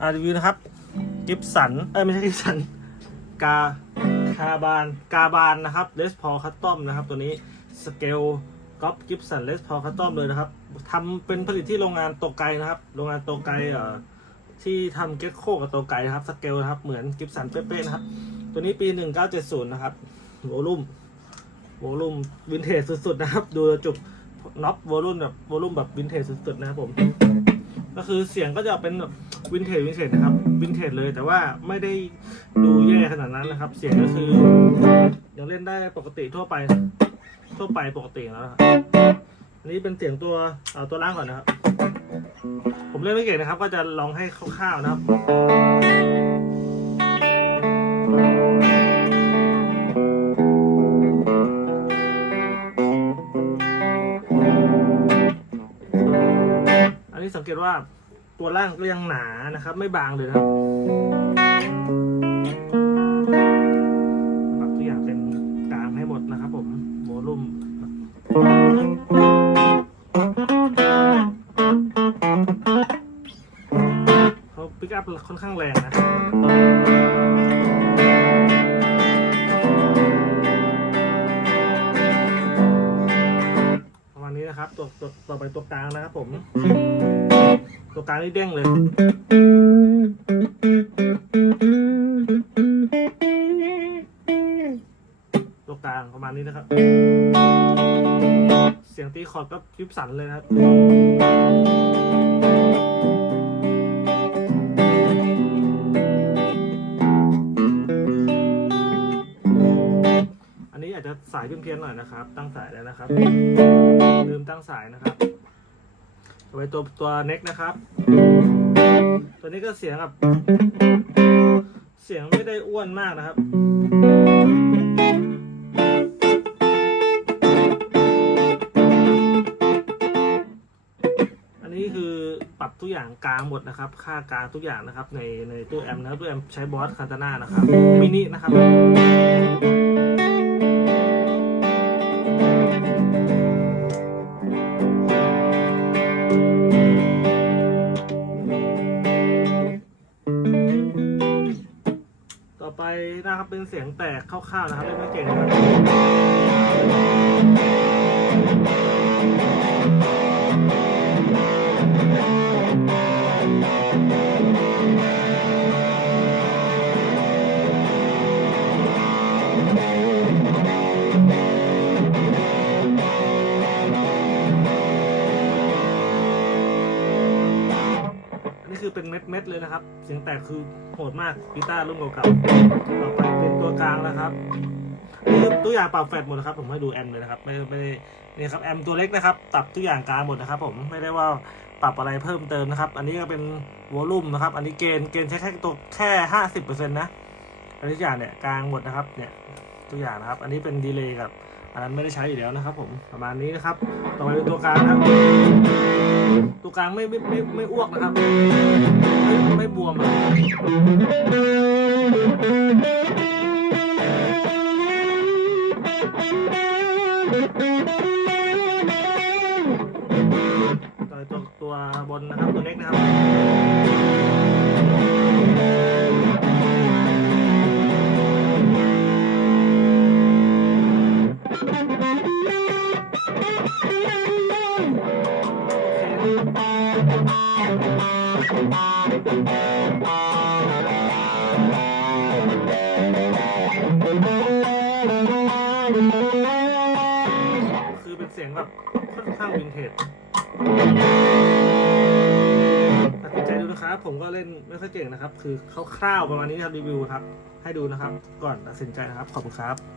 อารีวิวนะครับกิฟสันเอ้ยไม่ใช่กิฟสันกาคาบานกาบานนะครับเลสพอคัตตอมนะครับ ตัวนี้สเกลก๊อปกิฟสันเลสพอคัตตอมเลยนะครับทำเป็นผลิตที่โรงงานโตไกนะครับ โรงงานโตไกเอ่อที่ทำเก็ตโคกับโตไกนะครับสเกลนะครับ เหมือนกิฟสันเป๊ะๆนะครับ ตัวนี้ปี 1970 นะครับโวลุ่มโวลุ่มวินเทจสุดๆนะครับ ดูจุกน็อปโวลุ่มแบบโวลุ่มแบบวินเทจสุดๆนะครับผม ก็คือเสียงก็จะเป็นแบบวินเทจวินเทจนะครับวินเทจเลยแต่ว่าไม่ได้ดูแย่ขนาดนั้นนะครับ เสียงก็คือยังเล่นได้ปกติทั่วไป ทั่วไปปกติแล้วนะครับอันนี้เป็นเสียงตัวเอาตัวล่างก่อนนะครับ ผมเล่นไม่เก่งนะครับ ก็จะลองให้คร่าวๆนะครับ อันนี้สังเกตว่าตัวล่างก็ยังหนานะครับ ไม่บางเลยนะครับปรับทุกอย่างเป็นกลางให้หมดนะครับผมโวลุ่มเขาปิกอัพค่อนข้างแรงนะ นะครับ ตัวตัวต่อไปตัวกลางนะครับผม ตัวกลางนี่เด้งเลย ตัวกลางประมาณนี้นะครับ เสียงตีคอร์ดก็ยุบสันเลยนะครับ เพี้ยนๆหน่อยนะครับ ตั้งสายแล้วนะครับลืมตั้งสายนะครับเอาไว้ตัวตัวเน็กนะครับ ตัวนี้ก็เสียงแบบเสียงไม่ได้อ้วนมากนะครับอันนี้คือปรับทุกอย่างกลางหมดนะครับ ค่ากลางทุกอย่างนะครับ ในในตู้แอมป์นะครับตู้แอมป์ใช้บอสคันตาน่านะครับมินินะครับ นะครับเป็นเสียงแตกคร่าวๆนะครับเล่นไม่เก่งนะครับ อันนี้คือเป็นเม็ดๆเลยนะครับ เสียงแตกคือโหดมากกีตาร์รุ่นเก่าๆต่อไปเป็นตัวกลางนะครับนี่คือตัวอย่างปรับแฟลตหมดนะครับ ผมให้ดูแอมเลยนะครับไม่ไม่ได้นี่ครับแอมตัวเล็กนะครับปรับทุกอย่างกลางหมดนะครับ ผมไม่ได้ว่าปรับอะไรเพิ่มเติมนะครับ อันนี้ก็เป็นวอลลุ่มนะครับ อันนี้เกณฑ์เกณฑ์ใช้แค่ตัวแค่ห้าสิบเปอร์เซ็นต์นะอันนี้อย่างเนี่ยกลางหมดนะครับเนี่ยทุกอย่างนะครับ อันนี้เป็นดีเลย์กับ อันนั้นไม่ได้ใช้อยู่แล้วนะครับ ผมประมาณนี้นะครับ ต่อไปเป็นตัวกลางนะครับ ตัวกลางไม่ไม่ไม่ไม่อ้วกนะครับ ไม่ไม่บวมต่อตัวตัวบนนะครับตัวเล็กนะครับ คือเป็นเสียงแบบค่อนข้างวินเทจตัดสินใจดูนะครับ ผมก็เล่นไม่ค่อยเก่งนะครับ คือคร่าวๆประมาณนี้ครับรีวิวครับ ให้ดูนะครับ ก่อนตัดสินใจนะครับ ขอบคุณครับ